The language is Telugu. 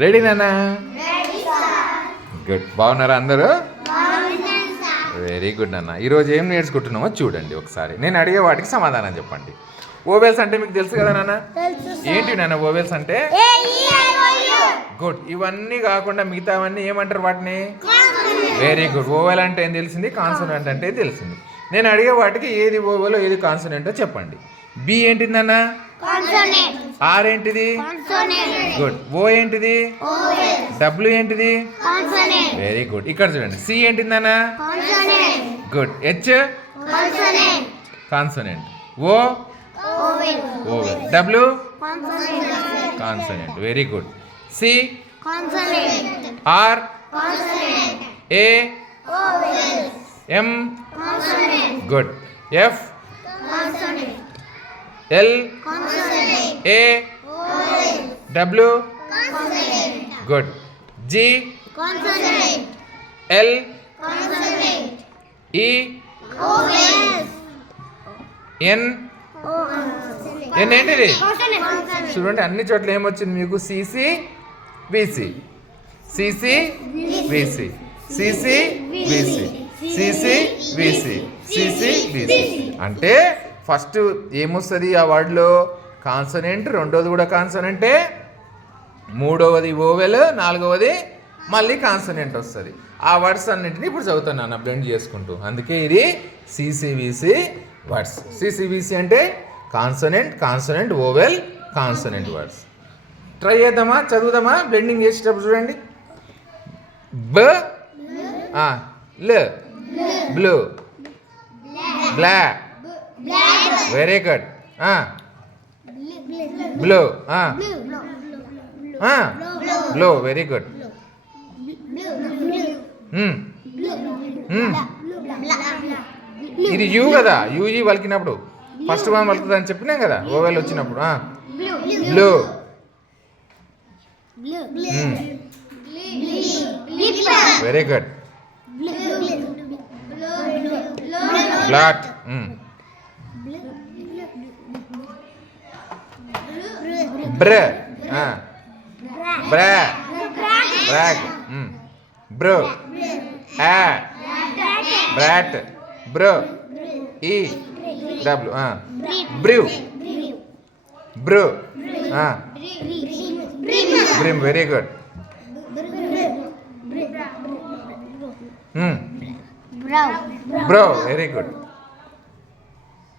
రెడీ నాన్న? గుడ్. బాగున్నారా అందరూ? వెరీ గుడ్ నాన్న. ఈరోజు ఏం నేర్చుకుంటున్నామో చూడండి ఒకసారి. నేను అడిగే వాటికి సమాధానం చెప్పండి. ఓవెల్స్ అంటే మీకు తెలుసు కదా నాన్న? ఏంటి నాన్న ఓవెల్స్ అంటే? గుడ్. ఇవన్నీ కాకుండా మిగతావన్నీ ఏమంటారు వాటిని? Very good. ఓవెల్ అంటే ఏం తెలిసింది, కాన్సోనెంట్ అంటే తెలిసింది. నేను అడిగే వాటికి ఏది ఓవెల్ ఏది కాన్సోనెంటో చెప్పండి. బి ఏంటిదన్నా? ఆర్ ఏంటిది? గుడ్. ఓ ఏంటిది? డబ్ల్యూ ఏంటిది? Very good. ఇక్కడ చూడండి. సి ఏంటిదన్నా? Good. H consonant. O vowel. W consonant. Very good. C R A M good. F L A W good. G L E N N ఏంటిది? చూడండి అన్ని చోట్ల ఏమొచ్చింది మీకు? C C V C, C C V C, C C V C, C C V C, C C V C. అంటే ఫస్ట్ ఏమొస్తుంది ఆ వర్డ్లో? కాన్సనెంట్. రెండోది కూడా కాన్సనెంటే. మూడవది ఓవెల్. నాలుగవది మళ్ళీ కాన్సనెంట్ వస్తుంది. ఆ వర్డ్స్ అన్నింటినీ ఇప్పుడు చదువుతున్నాను బ్లెండ్ చేసుకుంటూ. అందుకే ఇది సిసిబిసి వర్డ్స్. సిసిబిసి అంటే consonant, consonant, vowel, consonant words. Try చేద్దామా? చదువుదామా? బ్లెండింగ్ చేసేటప్పుడు చూడండి. బ ల్ బ్లూ, బ్లా very good. Blue blue very good. ఇది యూ కదా? యూజీ పలికినప్పుడు ఫస్ట్ వన్ పలుకుతుంది అని చెప్పినాం కదా ఓవెల్ వచ్చినప్పుడు. Blue very good. బ్లాక్ బ్ర బ్రా బ్రాక్ బ్రో ఆ బ్రాట్ బ్రో ఈ W Bru Bru brim very good. Bro very good.